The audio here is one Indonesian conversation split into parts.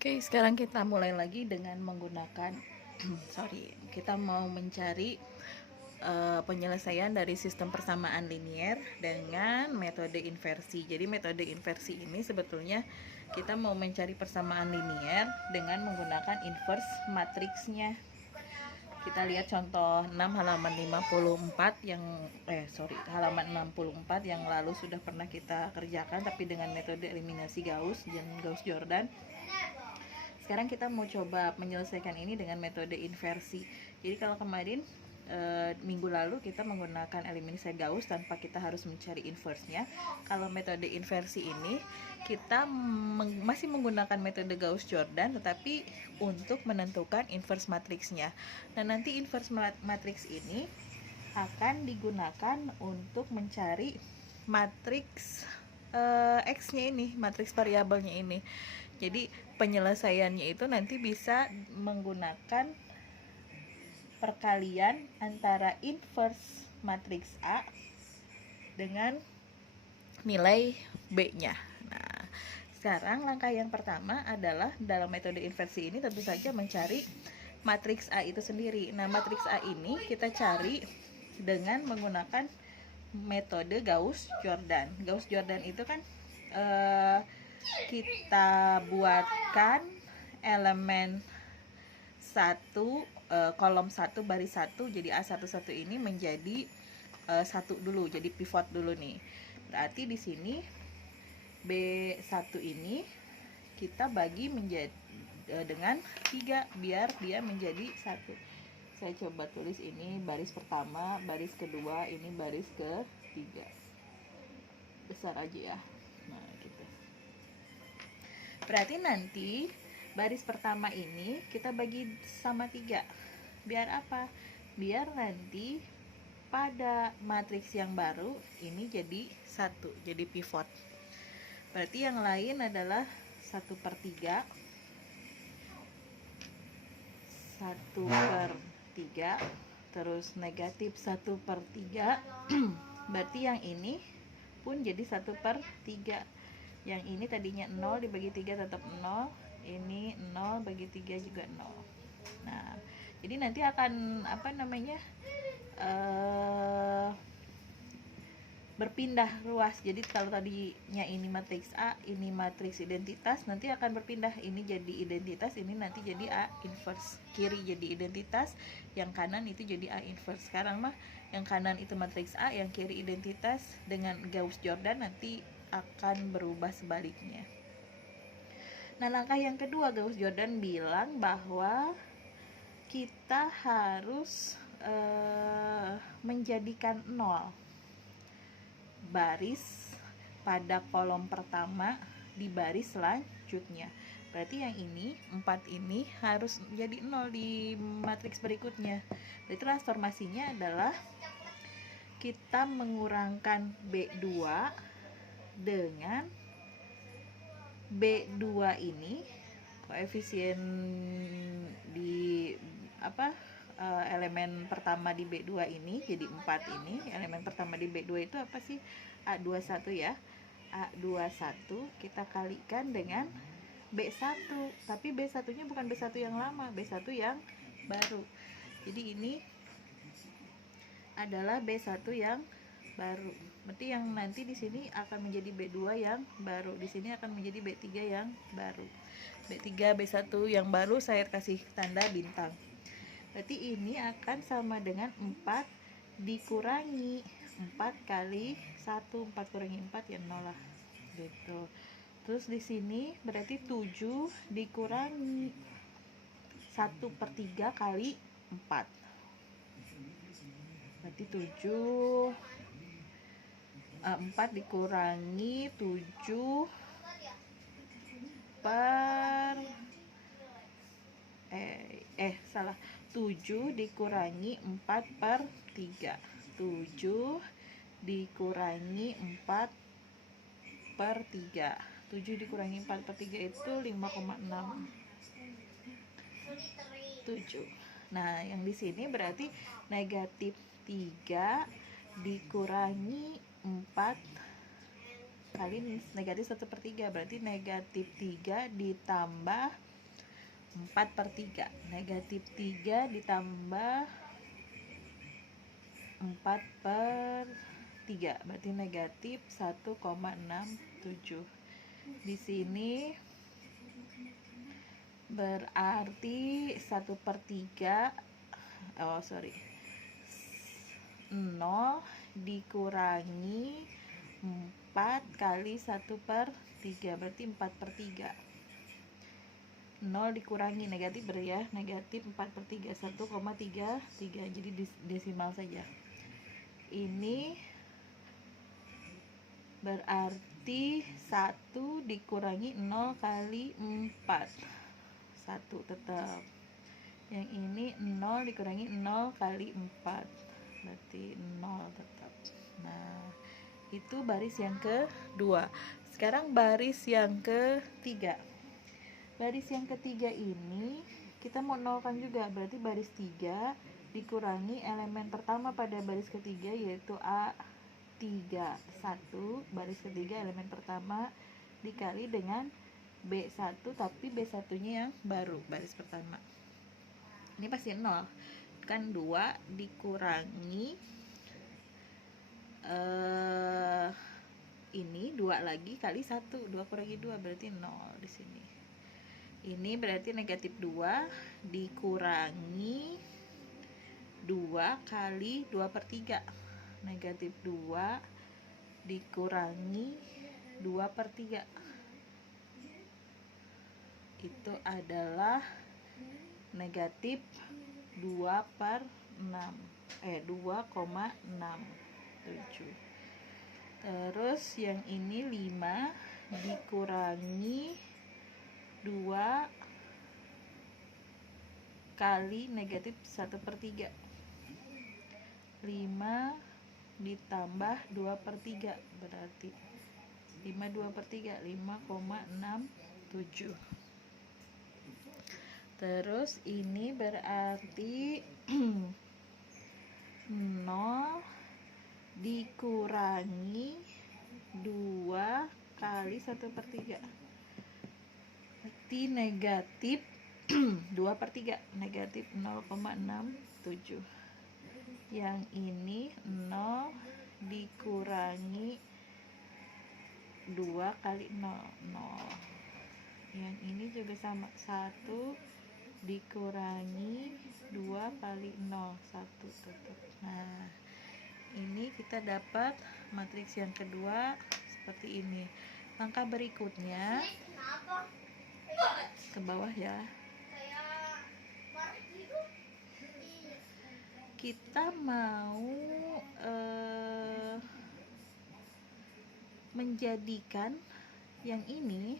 Oke, sekarang kita mulai lagi dengan menggunakan kita mau mencari penyelesaian dari sistem persamaan linier dengan metode inversi. Jadi metode inversi ini sebetulnya kita mau mencari persamaan linier dengan menggunakan inverse matriksnya. Kita lihat contoh 6 halaman 54 yang halaman 64 yang lalu sudah pernah kita kerjakan tapi dengan metode eliminasi Gauss dan Gauss-Jordan. Sekarang kita mau coba menyelesaikan ini dengan metode inversi. Jadi kalau kemarin minggu lalu kita menggunakan eliminasi Gauss tanpa kita harus mencari inverse-nya. Kalau metode inversi ini kita masih menggunakan metode Gauss-Jordan tetapi untuk menentukan inverse matriksnya. Nah, nanti inverse matriks ini akan digunakan untuk mencari matriks X-nya ini, matriks variabelnya ini. Jadi penyelesaiannya itu nanti bisa menggunakan perkalian antara inverse matriks A dengan nilai B-nya. Nah, sekarang langkah yang pertama adalah dalam metode inversi ini tentu saja mencari matriks A itu sendiri. Nah, matriks A ini kita cari dengan menggunakan metode Gauss-Jordan. Gauss-Jordan itu kan kita buatkan elemen 1 kolom 1 baris 1, jadi A11 ini menjadi 1 dulu, jadi pivot dulu nih. Berarti di sini B1 ini kita bagi menjadi dengan 3 biar dia menjadi 1. Saya coba tulis ini baris pertama, baris kedua, ini baris ketiga. Besar aja ya. Nah, gitu. Berarti nanti baris pertama ini kita bagi sama 3. Biar apa? Biar nanti pada matriks yang baru ini jadi 1, jadi pivot. Berarti yang lain adalah 1/3, 1/3, terus negatif 1/3. Berarti yang ini pun jadi 1/3. Yang ini tadinya 0 dibagi 3 tetap 0, ini 0 bagi 3 juga 0. Nah, jadi nanti akan berpindah ruas. Jadi kalau tadinya ini matriks A, ini matriks identitas, nanti akan berpindah. Ini jadi identitas, ini nanti jadi A inverse. Kiri jadi identitas, yang kanan itu jadi A inverse. Sekarang mah yang kanan itu matriks A, yang kiri identitas. Dengan Gauss-Jordan nanti akan berubah sebaliknya. Nah, langkah yang kedua, Gauss-Jordan bilang bahwa kita harus menjadikan 0 baris pada kolom pertama di baris selanjutnya. Berarti yang ini 4 ini harus jadi 0 di matriks berikutnya. Jadi transformasinya adalah kita mengurangkan B2 dengan B2 ini koefisien di elemen pertama di B2 ini jadi 4 ini. Elemen pertama di B2 itu apa sih? A21 ya. A21 kita kalikan dengan B1, tapi B1-nya bukan B1 yang lama, B1 yang baru. Jadi ini adalah B1 yang baru. Berarti yang nanti di sini akan menjadi B2 yang baru. Di sini akan menjadi B3 yang baru. B3, B1 yang baru saya kasih tanda bintang. Berarti ini akan sama dengan 4 dikurangi 4 kali 1, 4 kurangi 4 ya 0 lah. Gitu. Terus di sini berarti 7 dikurangi 1/3 kali 4. Berarti 4 dikurangi 7 per 7 dikurangi 4/3. 7 dikurangi 4/3. 7 dikurangi 4/3 itu 5,6. 7. Nah, yang di sini berarti negatif 3 dikurangi 4 kali negatif 1/3, berarti negatif 3 ditambah 4/3. Negatif 3 ditambah 4/3 berarti negatif 1,67. Di sini berarti 1/3 0 dikurangi 4 kali 1/3 berarti 4/3. 0 dikurangi negatif ya, negatif 4/3, 1,33, jadi desimal saja. Ini berarti 1 dikurangi 0 kali 4, 1 tetap. Yang ini 0 dikurangi 0 kali 4, berarti 0 tetap. Nah, itu baris yang kedua. Sekarang baris yang ketiga. Baris yang ketiga ini kita mau nolkan juga, berarti baris 3 dikurangi elemen pertama pada baris ketiga yaitu A3, 1 baris ketiga elemen pertama dikali dengan B1, tapi B1 nya yang baru baris pertama. Ini pasti 0 kan, 2 dikurangi ini 2 lagi kali 1, 2 kurangi 2 berarti 0 di sini. Ini berarti negatif 2 dikurangi 2 kali 2/3, negatif 2 dikurangi 2/3, itu adalah negatif 2/6, 2,67. Terus yang ini 5 dikurangi 2 kali negatif 1/3, 5 ditambah 2/3 berarti 5 2/3, 5,67. Terus ini berarti 0 dikurangi 2 kali 1/3, berarti negatif 2/3, negatif 0,67. Yang ini 0 dikurangi 2 kali 0, 0. Yang ini juga sama, 1 dikurangi 2 kali 0, 1 tetap. Nah, ini kita dapat matriks yang kedua seperti ini. Langkah berikutnya ke bawah ya. Kita mau menjadikan yang ini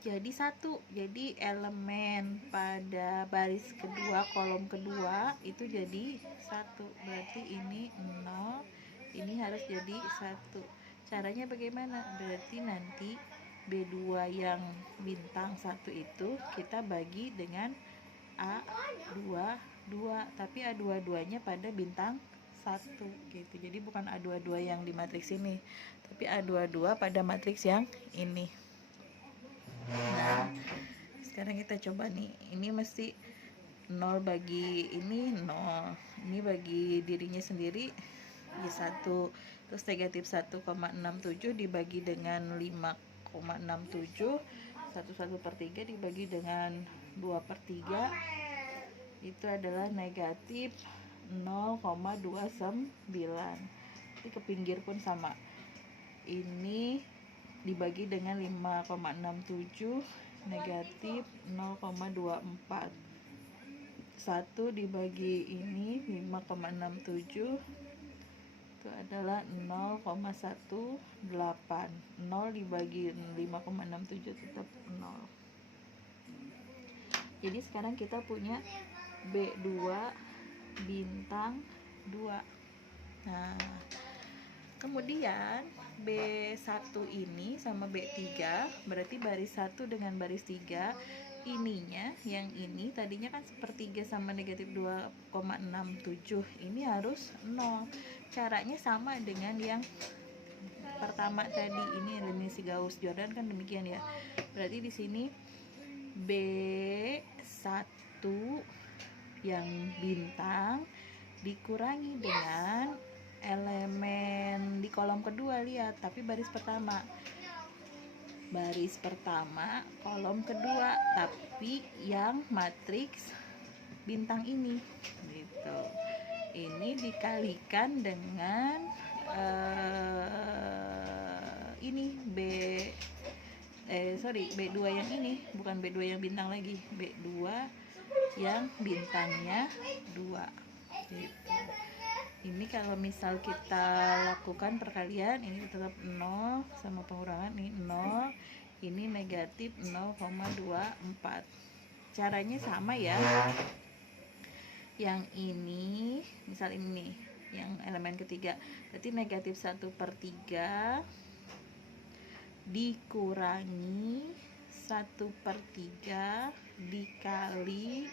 jadi 1, jadi elemen pada baris kedua kolom kedua itu jadi 1, berarti ini 0, ini harus jadi 1. Caranya bagaimana? Berarti nanti B2 yang bintang 1 itu kita bagi dengan A22, tapi A22-nya pada bintang 1 gitu. Jadi bukan A22 yang di matriks ini, tapi A22 pada matriks yang ini. Nah, sekarang kita coba nih. Ini mesti 0 bagi ini 0. Ini bagi dirinya sendiri ya 1. Terus negatif 1,67 dibagi dengan 5,67, 1/3 dibagi dengan 2/3 itu adalah negatif 0,29. Jadi ke pinggir pun sama, ini dibagi dengan 5,67 negatif 0,24, 1 dibagi ini 5,67 itu adalah 0,18, 0 dibagi 5,67 tetap 0. Jadi sekarang kita punya B2 bintang 2. Nah, kemudian B1 ini sama B3 berarti baris 1 dengan baris 3 ininya, yang ini tadinya kan 1/3 sama negatif 2,67, ini harus 0. Caranya sama dengan yang pertama tadi, ini eliminasi Gauss-Jordan kan demikian ya. Berarti di sini B1 yang bintang dikurangi dengan elemen di kolom kedua, lihat, tapi baris pertama kolom kedua, tapi yang matriks bintang ini gitu. Ini dikalikan dengan ini B2 yang ini, bukan B2 yang bintang lagi, B2 yang bintangnya 2 gitu. Ini kalau misal kita lakukan perkalian, ini tetap 0 sama pengurangan ini 0, ini negatif 0,24. Caranya sama ya. Yang ini, misal ini yang elemen ketiga, berarti negatif 1/3 dikurangi 1/3 dikali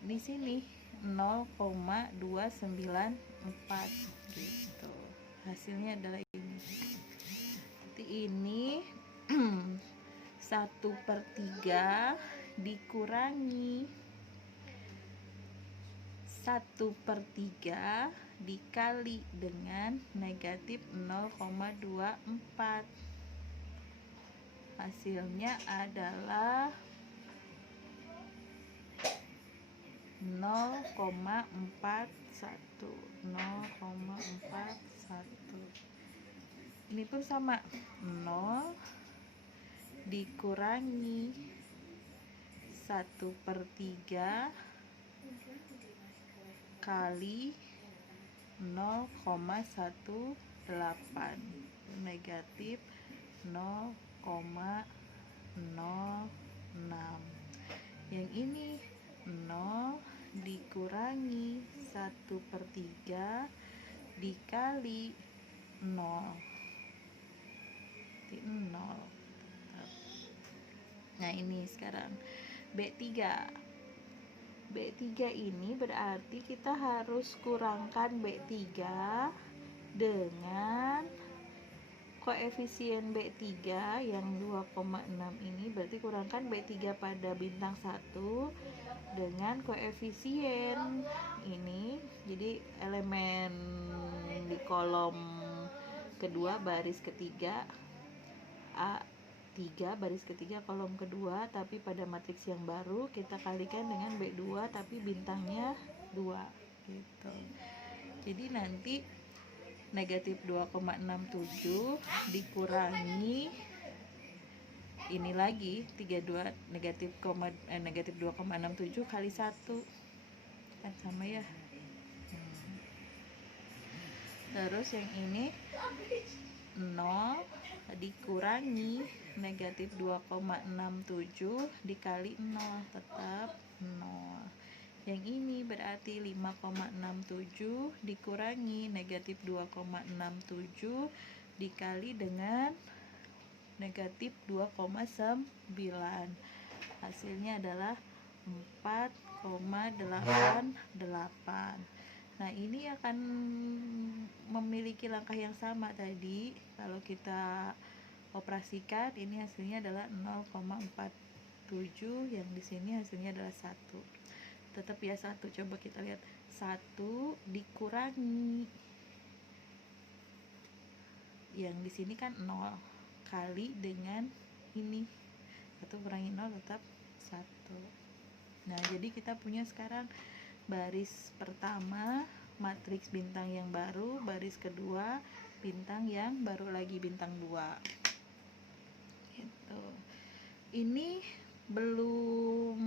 di sini 0,294 gitu. Hasilnya adalah ini. Jadi ini 1/3 dikurangi 1/3 dikali dengan negatif 0,24. Hasilnya adalah 0,41. Ini pun sama, 0 dikurangi 1/3 kali 0,18, negatif 0,06. Yang ini 0 dikurangi 1/3 dikali 0, 0. Nah ini sekarang B3 ini berarti kita harus kurangkan B3 dengan koefisien B3 yang 2,6 ini, berarti kurangkan B3 pada bintang 1 dengan koefisien ini. Jadi elemen di kolom kedua baris ketiga, A3 baris ketiga kolom kedua, tapi pada matriks yang baru kita kalikan dengan B2 tapi bintangnya 2 gitu. Jadi nanti negatif 2,67 dikurangi ini lagi 32 negatif 2,67 kali 1 kan sama ya. Terus yang ini 0 dikurangi negatif 2,67 dikali 0, tetap 0. Yang ini berarti 5,67 dikurangi negatif 2,67 dikali dengan negatif 2,9. Hasilnya adalah 4,88. Nah ini akan memiliki langkah yang sama tadi. Kalau kita operasikan, ini hasilnya adalah 0,47, yang di sini hasilnya adalah 1. Tetap ya 1. Coba kita lihat, 1 dikurangi yang di sini kan 0 kali dengan ini 1 kurangi 0 tetap 1. Nah jadi kita punya sekarang baris pertama matriks bintang yang baru, baris kedua bintang yang baru lagi, bintang 2 gitu. Ini belum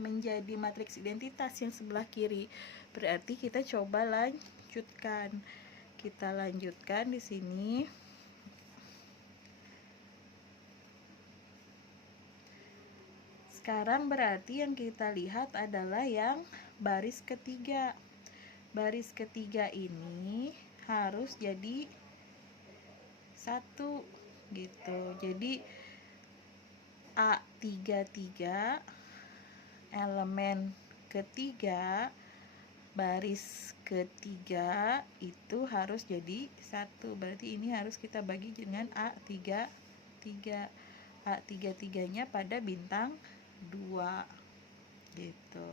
menjadi matriks identitas yang sebelah kiri, berarti kita coba lanjutkan. Kita lanjutkan di sini. Sekarang berarti yang kita lihat adalah yang baris ketiga. Baris ketiga ini harus jadi 1 gitu. Jadi A33 elemen ketiga baris ketiga itu harus jadi 1. Berarti ini harus kita bagi dengan A33. A33-nya pada bintang 2 gitu.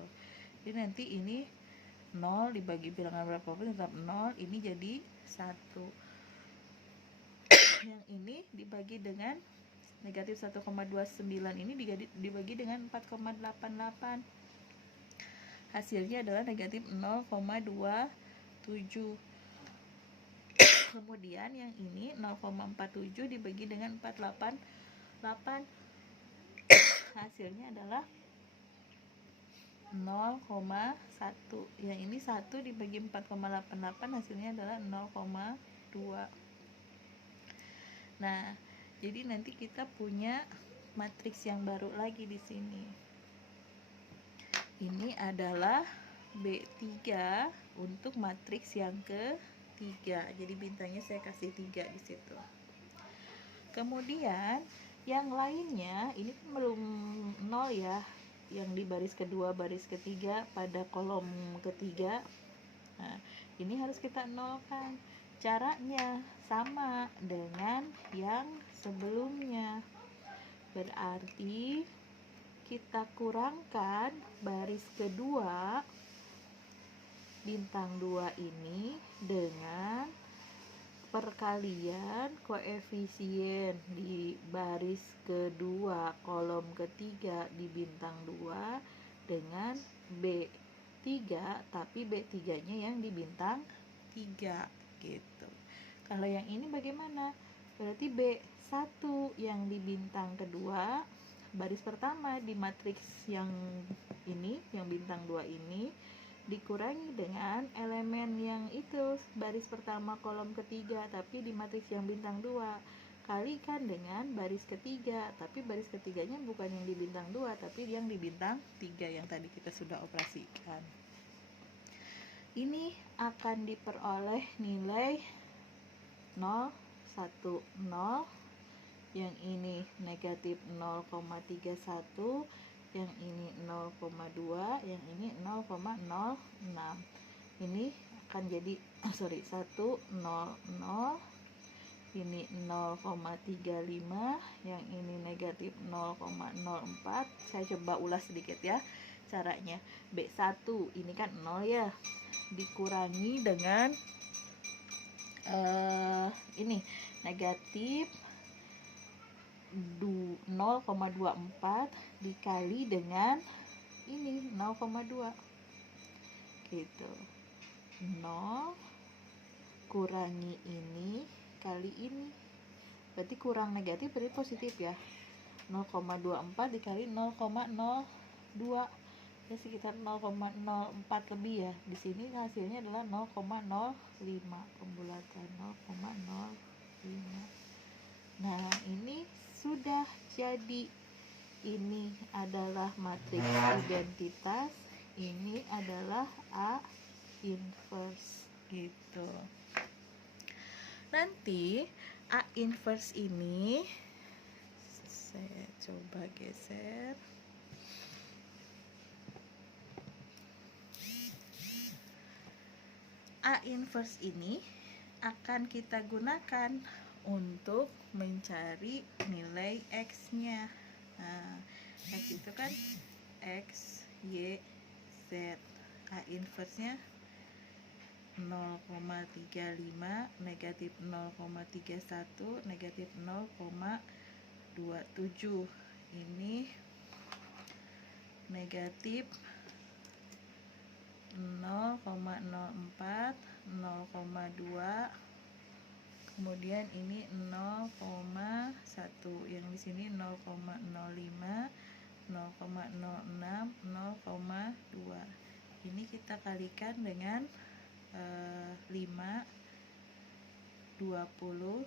Jadi nanti ini 0 dibagi bilangan berapapun tetap 0, ini jadi 1. Yang ini dibagi dengan negatif 1,29, ini dibagi dengan 4,88. Hasilnya adalah negatif 0,27. Kemudian yang ini 0,47 dibagi dengan 488, hasilnya adalah 0,1. Yang ini 1 dibagi 4,88, hasilnya adalah 0,2. Nah, jadi nanti kita punya matriks yang baru lagi di sini. Ini adalah B3 untuk matriks yang ketiga. Jadi bintangnya saya kasih 3 di situ. Kemudian yang lainnya ini belum 0 ya. Yang di baris kedua, baris ketiga pada kolom ketiga. Nah, ini harus kita nolkan. Caranya sama dengan yang sebelumnya. Berarti kita kurangkan baris kedua bintang 2 ini dengan perkalian koefisien di baris kedua kolom ketiga di bintang 2 dengan B3, tapi B3-nya yang di bintang 3 gitu. Kalau yang ini bagaimana? Berarti B1 yang di bintang kedua, baris pertama di matriks yang ini, yang bintang 2 ini, dikurangi dengan elemen yang itu, baris pertama kolom ketiga, tapi di matriks yang bintang 2. Kalikan dengan baris ketiga, tapi baris ketiganya bukan yang di bintang 2, tapi yang di bintang 3 yang tadi kita sudah operasikan. Ini akan diperoleh nilai 0, 1, 0. Yang ini negatif 0,31, yang ini 0,2, yang ini 0,06. Ini akan jadi 1, 0, 0. Ini 0,35, yang ini negatif 0,04. Saya coba ulas sedikit ya caranya. B1 ini kan 0 ya, dikurangi dengan ini negatif 0,24 dikali dengan ini 0,2 gitu. 0 kurangi ini kali ini, berarti kurang negatif berarti positif ya. 0,24 dikali 0,02 ya, sekitar 0,04 lebih ya. Di sini hasilnya adalah 0,05, pembulatan 0,05. Nah, ini sudah jadi. Ini adalah matriks identitas, ini adalah A inverse gitu. Nanti A inverse ini saya coba geser. A inverse ini akan kita gunakan untuk mencari nilai X-nya. Nah, X itu kan X, Y, Z. A inverse-nya 0,35, negatif 0,31, negatif 0,27. Ini negatif 0,04, 0,2, kemudian ini 0,1, yang di sini 0,05, 0,06, 0,2. Ini kita kalikan dengan 5, 20, 10.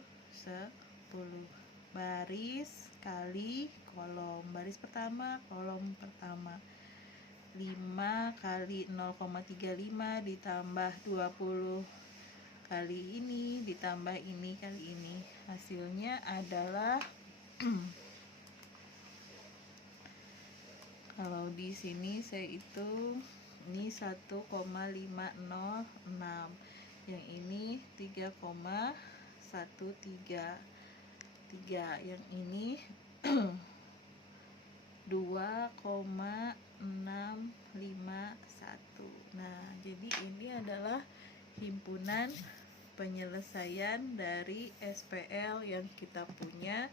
Baris kali kolom. Baris pertama, kolom pertama. 5 kali 0,35 ditambah 20 kali ini ditambah ini kali ini, hasilnya adalah kalau di sini saya hitung ini 1,506, yang ini 3,133, yang ini 2,651. Nah, jadi ini adalah himpunan penyelesaian dari SPL yang kita punya,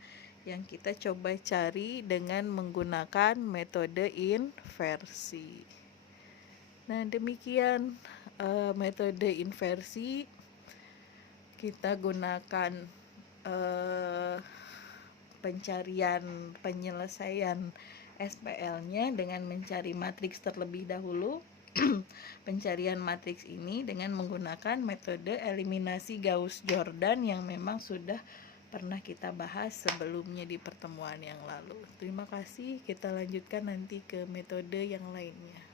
yang kita coba cari dengan menggunakan metode inversi. Nah, demikian metode inversi. Kita gunakan penyelesaian SPL-nya dengan mencari matriks terlebih dahulu. Pencarian matriks ini dengan menggunakan metode eliminasi Gauss-Jordan yang memang sudah pernah kita bahas sebelumnya di pertemuan yang lalu. Terima kasih, kita lanjutkan nanti ke metode yang lainnya.